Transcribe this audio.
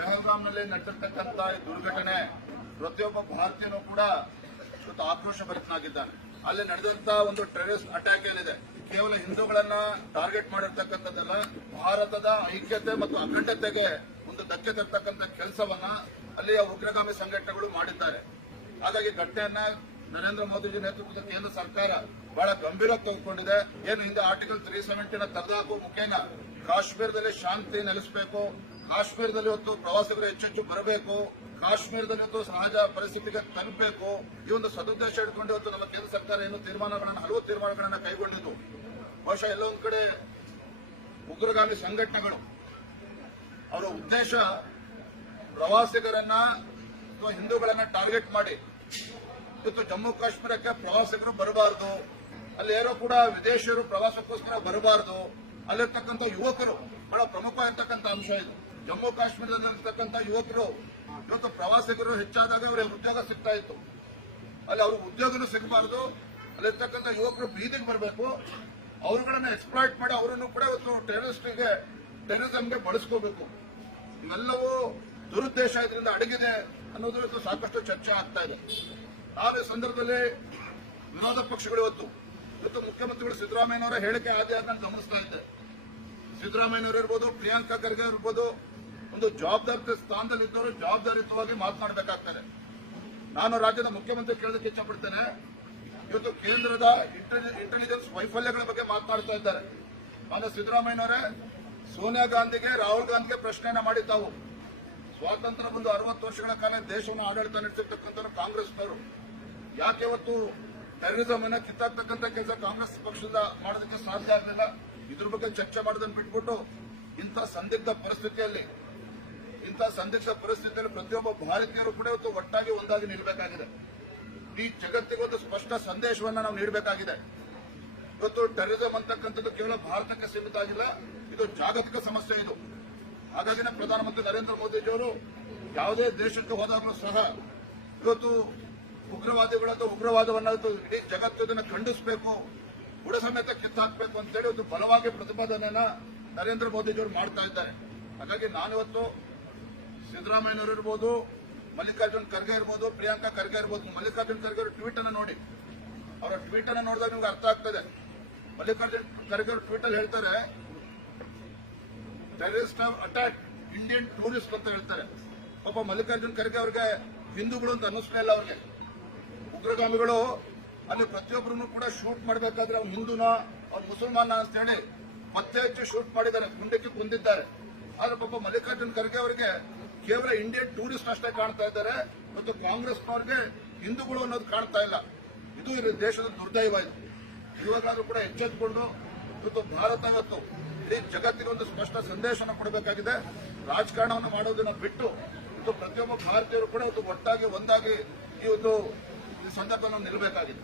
ಪೆಹಲ್ಗಾಮ್ನಲ್ಲಿ ನಡೆದಿರ್ತಕ್ಕಂಥ ಈ ದುರ್ಘಟನೆ ಪ್ರತಿಯೊಬ್ಬ ಭಾರತೀಯನೂ ಕೂಡ ಆಕ್ರೋಶ ಭರಿತನಾಗಿದ್ದಾನೆ ಅಲ್ಲಿ ನಡೆದಂತ ಒಂದು ಟೆರರಿಸ್ಟ್ ಅಟ್ಯಾಕ್ ಏನಿದೆ, ಕೇವಲ ಹಿಂದೂಗಳನ್ನ ಟಾರ್ಗೆಟ್ ಮಾಡಿರ್ತಕ್ಕಂಥದ್ದಲ್ಲ, ಭಾರತದ ಐಕ್ಯತೆ ಮತ್ತು ಅಖಂಡತೆಗೆ ಒಂದು ಧಕ್ಕೆ ತರ್ತಕ್ಕಂಥ ಕೆಲಸವನ್ನ ಅಲ್ಲಿಯ ಉಗ್ರಗಾಮಿ ಸಂಘಟನೆಗಳು ಮಾಡಿದ್ದಾರೆ. ಹಾಗಾಗಿ ಘಟನೆಯನ್ನ ನರೇಂದ್ರ ಮೋದಿಜಿ ನೇತೃತ್ವದ ಕೇಂದ್ರ ಸರ್ಕಾರ ಬಹಳ ಗಂಭೀರವಾಗಿ ತೆಗೆದುಕೊಂಡಿದೆ. ಏನು ಹಿಂದೆ ಆರ್ಟಿಕಲ್ ತ್ರೀ ಸೆವೆಂಟಿನ ತರದಾಕು ಮುಖೇನ ಕಾಶ್ಮೀರದಲ್ಲಿ ಶಾಂತಿ ನೆಲೆಸಬೇಕು ಕಾಶ್ಮೀರದಲ್ಲಿ ಇವತ್ತು ಪ್ರವಾಸಿಗರು ಹೆಚ್ಚೆಚ್ಚು ಬರಬೇಕು, ಕಾಶ್ಮೀರದಲ್ಲಿ ಇವತ್ತು ಸಹಜ ಪರಿಸ್ಥಿತಿಗೆ ತಲುಪಬೇಕು. ಈ ಒಂದು ಸದುದ್ದೇಶ ಇಟ್ಕೊಂಡು ಇವತ್ತು ನಮ್ಮ ಕೇಂದ್ರ ಸರ್ಕಾರ ಏನು ತೀರ್ಮಾನಗಳನ್ನು, ಹಲವು ತೀರ್ಮಾನಗಳನ್ನ ಕೈಗೊಂಡಿದ್ದು. ಬಹುಶಃ ಎಲ್ಲೊಂದು ಕಡೆ ಉಗ್ರಗಾಮಿ ಸಂಘಟನೆಗಳು, ಅವರ ಉದ್ದೇಶ ಪ್ರವಾಸಿಗರನ್ನ ಅಥವಾ ಹಿಂದೂಗಳನ್ನ ಟಾರ್ಗೆಟ್ ಮಾಡಿ, ಇವತ್ತು ಜಮ್ಮು ಕಾಶ್ಮೀರಕ್ಕೆ ಪ್ರವಾಸಿಗರು ಬರಬಾರದು, ಅಲ್ಲಿ ಯಾರೋ ಕೂಡ ವಿದೇಶಿಯರು ಪ್ರವಾಸಕ್ಕೋಸ್ಕರ ಬರಬಾರದು, ಅಲ್ಲಿರ್ತಕ್ಕಂಥ ಯುವಕರು ಬಹಳ ಪ್ರಮುಖ ಇರ್ತಕ್ಕಂಥ ಅಂಶ ಇದು. ಜಮ್ಮು ಕಾಶ್ಮೀರದಲ್ಲಿರ್ತಕ್ಕಂಥ ಯುವಕರು, ಇವತ್ತು ಪ್ರವಾಸಿಗರು ಹೆಚ್ಚಾದಾಗ ಅವರಿಗೆ ಉದ್ಯೋಗ ಸಿಗ್ತಾ ಇತ್ತು. ಅಲ್ಲಿ ಅವ್ರಿಗೆ ಉದ್ಯೋಗನೂ ಸಿಗಬಾರದು, ಅಲ್ಲಿರ್ತಕ್ಕಂಥ ಯುವಕರು ಬೀದಿಗೆ ಬರಬೇಕು. ಅವರುಗಳನ್ನ ಎಕ್ಸ್ಪ್ಲಾಯ್ಟ್ ಮಾಡಿ ಅವರನ್ನು ಕೂಡ ಇವತ್ತು ಟೆರರಿಸ್ಟ್ಗೆ ಟೆರರಿಸಂಗೆ ಬಳಸ್ಕೋಬೇಕು. ಇವೆಲ್ಲವೂ ದುರುದ್ದೇಶ ಇದರಿಂದ ಅಡಗಿದೆ ಅನ್ನೋದು ಇವತ್ತು ಸಾಕಷ್ಟು ಚರ್ಚೆ ಆಗ್ತಾ ಇದೆ. ನಾನು ಸಂದರ್ಭದಲ್ಲಿ ವಿರೋಧ ಪಕ್ಷಗಳು ಇವತ್ತು ಇವತ್ತು ಮುಖ್ಯಮಂತ್ರಿಗಳು ಸಿದ್ದರಾಮಯ್ಯನವರ ಹೇಳಿಕೆ ಆದ ನಾನು ಗಮನಿಸ್ತಾ ಇದ್ದೆ. ಸಿದ್ದರಾಮಯ್ಯನವರು ಇರ್ಬೋದು, ಪ್ರಿಯಾಂಕಾ ಖರ್ಗೆ ಇರ್ಬೋದು ಒಂದು ಜವಾಬ್ದಾರಿ ಸ್ಥಾನದಲ್ಲಿ ಇದ್ದವರು ಜವಾಬ್ದಾರಿಯುತವಾಗಿ ಮಾತನಾಡಬೇಕಾಗ್ತದೆ. ನಾನು ರಾಜ್ಯದ ಮುಖ್ಯಮಂತ್ರಿ ಕೇಳೋದಕ್ಕೆ ಇಚ್ಛಪಡ್ತೇನೆ. ಇವತ್ತು ಕೇಂದ್ರದ ಇಂಟೆಲಿ- ಇಂಟೆಲಿಜೆನ್ಸ್ ವೈಫಲ್ಯಗಳ ಬಗ್ಗೆ ಮಾತನಾಡ್ತಾ ಇದ್ದಾರೆ. ಮಾನ್ಯ ಸಿದ್ದರಾಮಯ್ಯನವರೇ, ಸೋನಿಯಾ ಗಾಂಧಿಗೆ, ರಾಹುಲ್ ಗಾಂಧಿಗೆ ಪ್ರಶ್ನೆಯನ್ನ ತಾವು. ಸ್ವಾತಂತ್ರ್ಯ ಬಂದು ಅರವತ್ತು ವರ್ಷಗಳ ಕಾಲ ದೇಶವನ್ನು ಆಡಳಿತ ನಡೆಸಿರ್ತಕ್ಕಂಥ ಕಾಂಗ್ರೆಸ್ನವರು. ಯಾಕೆ ಇವತ್ತು ಟೆರರಿಸಂ ಅನ್ನ ಕಿತ್ತಾಕ್ತಕ್ಕಂಥ ಕೆಲಸ ಕಾಂಗ್ರೆಸ್ ಪಕ್ಷದಿಂದ ಮಾಡೋದಕ್ಕೆ ಸಾಧ್ಯ ಆಗಲಿಲ್ಲ? ಇದ್ರ ಬಗ್ಗೆ ಚರ್ಚೆ ಮಾಡೋದನ್ನು ಬಿಟ್ಬಿಟ್ಟು ಇಂಥ ಸಂದಿಗ್ಧ ಪರಿಸ್ಥಿತಿಯಲ್ಲಿ ಇಂಥ ಸಂದಿಗ್ಧ ಪರಿಸ್ಥಿತಿಯಲ್ಲಿ ಪ್ರತಿಯೊಬ್ಬ ಭಾರತೀಯರು ಕೂಡ ಇವತ್ತು ಒಟ್ಟಾಗಿ ಒಂದಾಗಿ ನಿಲ್ಲಬೇಕಾಗಿದೆ ಈ ಜಗತ್ತಿಗೆ ಒಂದು ಸ್ಪಷ್ಟ ಸಂದೇಶವನ್ನ ನಾವು ನೀಡಬೇಕಾಗಿದೆ. ಇವತ್ತು ಟೆರರಿಸಂ ಅಂತಕ್ಕಂಥದ್ದು ಕೇವಲ ಭಾರತಕ್ಕೆ ಸೀಮಿತ ಆಗಿಲ್ಲ, ಇದು ಜಾಗತಿಕ ಸಮಸ್ಯೆ ಇದು. ಹಾಗಾಗಿನೇ ಪ್ರಧಾನಮಂತ್ರಿ ನರೇಂದ್ರ ಮೋದಿಜಿಯವರು ಯಾವುದೇ ದೇಶಕ್ಕೆ ಹೋದಾಗಲೂ ಸಹ ಇವತ್ತು ಉಗ್ರವಾದಿಗಳ ಅಥವಾ ಉಗ್ರವಾದವನ್ನ ಇಡೀ ಜಗತ್ತು ಇದನ್ನು ಖಂಡಿಸಬೇಕು ಬುಡ ಸಮೇತ ಕಿತ್ತಾಕಬೇಕು ಅಂತೇಳಿ ಒಂದು ಬಲವಾಗಿ ಪ್ರತಿಪಾದನೆಯನ್ನ ನರೇಂದ್ರ ಮೋದಿಜಿಯವರು ಮಾಡ್ತಾ ಇದ್ದಾರೆ. ಹಾಗಾಗಿ ನಾನಿವತ್ತು ಸಿದ್ದರಾಮಯ್ಯನವರು ಇರ್ಬೋದು, ಮಲ್ಲಿಕಾರ್ಜುನ್ ಖರ್ಗೆ ಇರ್ಬೋದು, ಪ್ರಿಯಾಂಕಾ ಖರ್ಗೆ ಇರ್ಬೋದು, ಮಲ್ಲಿಕಾರ್ಜುನ್ ಖರ್ಗೆ ಅವರು ಟ್ವೀಟ್ ಅನ್ನು ನೋಡಿ. ಅವರ ಟ್ವೀಟ್ ಅನ್ನು ನೋಡಿದಾಗ ನಿಮ್ಗೆ ಅರ್ಥ ಆಗ್ತದೆ. ಮಲ್ಲಿಕಾರ್ಜುನ್ ಖರ್ಗೆ ಅವರು ಟ್ವೀಟ್ ಅಲ್ಲಿ ಹೇಳ್ತಾರೆ ಟೆರರಿಸ್ಟ್ ಅಟ್ಯಾಕ್ ಇಂಡಿಯನ್ ಟೂರಿಸ್ಟ್ ಅಂತ ಹೇಳ್ತಾರೆ. ಪಾಪ ಮಲ್ಲಿಕಾರ್ಜುನ್ ಖರ್ಗೆ ಅವ್ರಿಗೆ ಹಿಂದೂಗಳು ಅಂತ ಅನ್ನಿಸ್ತಾ ಇಲ್ಲ ಅವ್ರಿಗೆ. ಉಗ್ರಗಾಮಿಗಳು ಅಲ್ಲಿ ಪ್ರತಿಯೊಬ್ಬರನ್ನು ಕೂಡ ಶೂಟ್ ಮಾಡಬೇಕಾದ್ರೆ ಅವ್ನು ಹಿಂದೂನ, ಅವ್ನು ಮುಸಲ್ಮಾನ ಅಂತ ಹೇಳಿ ಮತ್ತೆ ಹೆಚ್ಚು ಶೂಟ್ ಮಾಡಿದ್ದಾರೆ, ಗುಂಡಕ್ಕೆ ಕುಂದಿದ್ದಾರೆ. ಆದ್ರೆ ಪಾಪ ಮಲ್ಲಿಕಾರ್ಜುನ್ ಖರ್ಗೆ ಅವರಿಗೆ ಕೇವಲ ಇಂಡಿಯನ್ ಟೂರಿಸ್ಟ್ ಅಷ್ಟೇ ಕಾಣ್ತಾ ಇದ್ದಾರೆ ಮತ್ತು ಕಾಂಗ್ರೆಸ್ನವ್ರಿಗೆ ಹಿಂದೂಗಳು ಅನ್ನೋದು ಕಾಣ್ತಾ ಇಲ್ಲ. ಇದು ದೇಶದ ದುರ್ದೈವ ಇದು ಇವಾಗಾದ್ರೂ ಕೂಡ ಎಚ್ಚೆತ್ತುಕೊಂಡು ಇವತ್ತು ಭಾರತ ಇವತ್ತು ಇಡೀ ಜಗತ್ತಿಗೆ ಒಂದು ಸ್ಪಷ್ಟ ಸಂದೇಶವನ್ನು ಕೊಡಬೇಕಾಗಿದೆ. ರಾಜಕಾರಣವನ್ನು ಮಾಡೋದನ್ನ ಬಿಟ್ಟು ಇವತ್ತು ಪ್ರತಿಯೊಬ್ಬ ಭಾರತೀಯರು ಕೂಡ ಇವತ್ತು ಒಟ್ಟಾಗಿ, ಒಂದಾಗಿ ಈ ಒಂದು ಈ ಸಂದರ್ಭದಲ್ಲಿ ನಿಲ್ಲಬೇಕಾಗಿದೆ